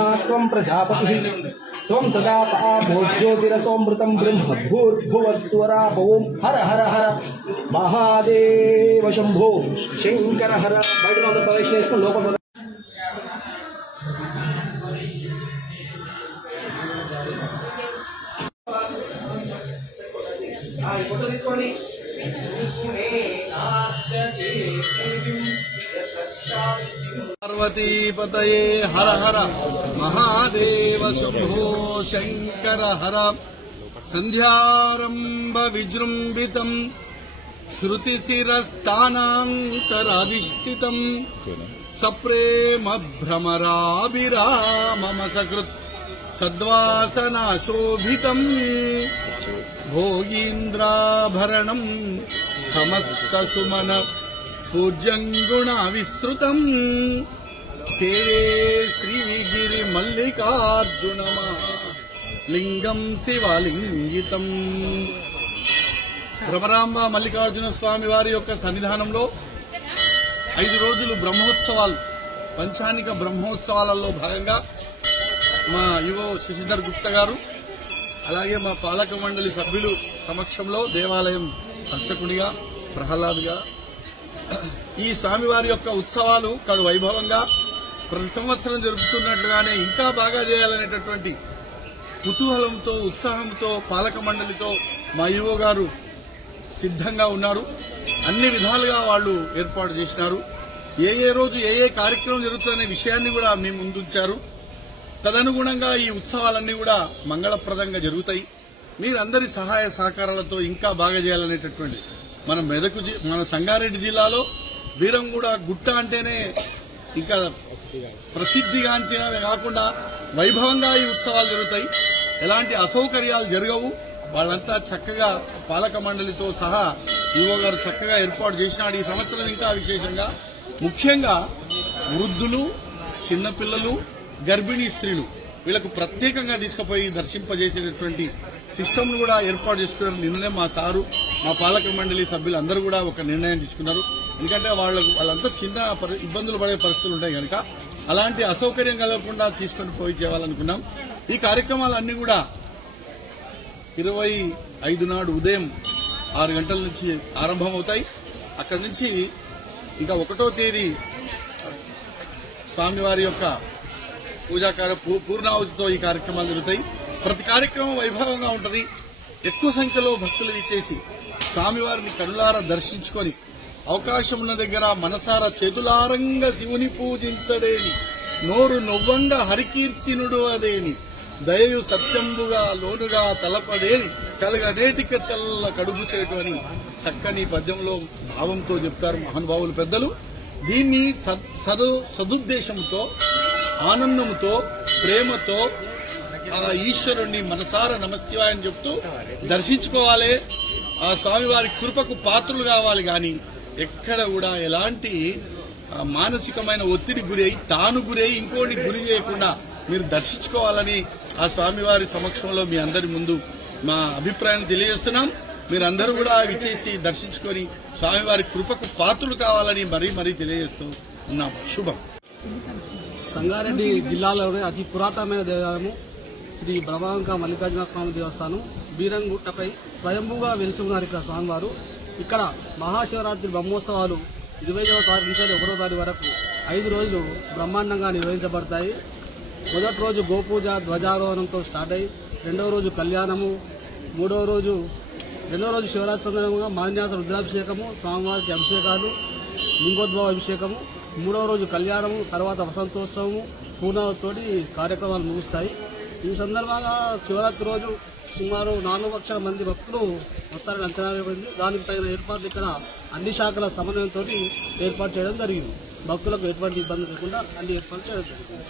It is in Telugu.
ब्रह्मा त्वं प्रजापतिः त्वं तदापः भोज्योतिरसोऽमृतं ब्रह्म भूर्भुवस्वरापवों हर हर हर महादेव शंभो शंकर हर बयట ప్రవేశం చేసుకుని లోపల ఫోటో తీసుకోండి पार्वतीपतये हर हर महादेव शंभो शंकर हर संध्यारंभ विजृंभितं श्रुतिशिरस्थानान्तराधिष्ठितं सप्रेम भ्रमराभिरामम सकृत् सद्वासनाशोभितं भोगीन्द्राभरणं समस्तसुमन पूज्यंगुणाविश्रुतं सेवे श्रीगिरि मल्लिकार्जुन लिंगं शिवलिंगितं భ్రమరాంబ మల్లికార్జున స్వామి వారి యొక్క సన్నిధానంలో 5 రోజులు బ్రహ్మోత్సవాలు పంచానిక బ్రహ్మోత్సవాలలో భాగంగా మా యువ శశిధర్ గుప్తా గారు అలాగే మా పాలక మండలి సభ్యులు సమక్షంలో దేవాలయం అర్చకుడిగా ప్రహ్లాద్గా ఈ స్వామివారి యొక్క ఉత్సవాలు కడు వైభవంగా ప్రతి సంవత్సరం జరుపుతున్నట్లుగానే ఇంకా బాగా చేయాలనేటటువంటి కుతూహలంతో ఉత్సాహంతో పాలక మండలితో మా ఈవో గారు సిద్ధంగా ఉన్నారు. అన్ని విధాలుగా వాళ్ళు ఏర్పాటు చేసినారు. ఏ రోజు ఏ కార్యక్రమం జరుగుతుందనే విషయాన్ని కూడా మీ ముందుంచారు. తదనుగుణంగా ఈ ఉత్సవాలన్నీ కూడా మంగళప్రదంగా జరుగుతాయి. మీరందరి సహాయ సహకారాలతో ఇంకా బాగా చేయాలనేటటువంటి మన సంగారెడ్డి జిల్లాలో వీరంగూడ గుట్ట అంటేనే ఇంకా ప్రసిద్ధిగాంచినవే కాకుండా వైభవంగా ఈ ఉత్సవాలు జరుగుతాయి. ఎలాంటి అసౌకర్యాలు జరగవు. వాళ్ళంతా చక్కగా పాలక మండలితో సహా ఈవో గారు చక్కగా ఏర్పాటు చేసినాడు. ఈ సంవత్సరం ఇంకా విశేషంగా ముఖ్యంగా వృద్ధులు, చిన్నపిల్లలు, గర్భిణీ స్త్రీలు వీళ్ళకు ప్రత్యేకంగా తీసుకుపోయి దర్శింపజేసేటటువంటి సిస్టమ్ను కూడా ఏర్పాటు చేసుకున్నారు. నిన్ననే మా సారు మా పాలక మండలి సభ్యులందరూ కూడా ఒక నిర్ణయం తీసుకున్నారు. ఎందుకంటే వాళ్ళంతా చిన్న ఇబ్బందులు పడే పరిస్థితులు ఉంటాయి కనుక అలాంటి అసౌకర్యం కలగకుండా తీసుకొని పోయి చేయాలనుకున్నాం. ఈ కార్యక్రమాలన్నీ కూడా 25 నాడు ఉదయం 6 గంటల నుంచి ఆరంభమవుతాయి. అక్కడి నుంచి ఇంకా 1వ తేదీ స్వామివారి యొక్క పూజాకార పూర్ణాహుతితో ఈ కార్యక్రమాలు జరుగుతాయి. ప్రతి కార్యక్రమం వైభవంగా ఉంటుంది. ఎక్కువ సంఖ్యలో భక్తులు ఇచ్చేసి స్వామివారిని కనులారా దర్శించుకొని అవకాశం ఉన్న దగ్గర మనసారా చేతులారంగా శివుని పూజించడేని నోరు నొవ్వంగా హరికీర్తినుడు అదేని దయయు సత్యంబుగా లోనుగా తలపడేని కలగనేటిక తెల్ల కడుపు చేయటం అని చక్కని పద్యంలో భావంతో చెప్తారు మహానుభావులు పెద్దలు. దీన్ని సదుద్దేశంతో ఆనందంతో ప్రేమతో ఆ ఈశ్వరుణ్ణి మనసారా నమశివాయని చెప్తూ దర్శించుకోవాలి. ఆ స్వామివారి కృపకు పాత్రులు కావాలి. కానీ ఎక్కడ కూడా ఎలాంటి మానసికమైన ఒత్తిడి గురై తాను గురై ఇంకోటి గురి చేయకుండా మీరు దర్శించుకోవాలని ఆ స్వామివారి సమక్షంలో మీ అందరి ముందు మా అభిప్రాయాన్ని తెలియజేస్తున్నాం. మీరందరూ కూడా విచ్చేసి దర్శించుకొని స్వామివారి కృపకు పాత్రులు కావాలని మరీ తెలియజేస్తూ ఉన్నాం. శుభం. సంగారెడ్డి జిల్లాలోనే అతి పురాతనమైన దేవాలయము శ్రీ బ్రహ్మాంక మల్లికార్జున స్వామి దేవస్థానం బీరంగుట్టపై స్వయంభూగా వెలుసుకున్నారు ఇక్కడ స్వామివారు. ఇక్కడ మహాశివరాత్రి బ్రహ్మోత్సవాలు 25వ తారీఖు నుంచి 1వ తారీఖు వరకు 5 రోజులు బ్రహ్మాండంగా నిర్వహించబడతాయి. మొదటి రోజు గోపూజ ధ్వజారోహణంతో స్టార్ట్ అయ్యి 2వ రోజు కళ్యాణము, 3వ రోజు శివరాత్రి సందర్భంగా మాన్యాస రుద్రాభిషేకము, స్వామివారికి అభిషేకాలు, లింగోద్భవ అభిషేకము, 3వ రోజు కళ్యాణము, తర్వాత వసంతోత్సవము పూర్ణావతితోటి కార్యక్రమాలు ముగుస్తాయి. ఈ సందర్భంగా శివరాత్రి రోజు సుమారు 4 లక్షల మంది భక్తులు వస్తారని అంచనా వేయబడింది. దానికి తగిన ఏర్పాట్లు ఇక్కడ అన్ని శాఖల సమన్వయంతో ఏర్పాటు చేయడం జరిగింది. భక్తులకు ఎటువంటి ఇబ్బంది లేకుండా అన్ని ఏర్పాట్లు చేయడం జరిగింది.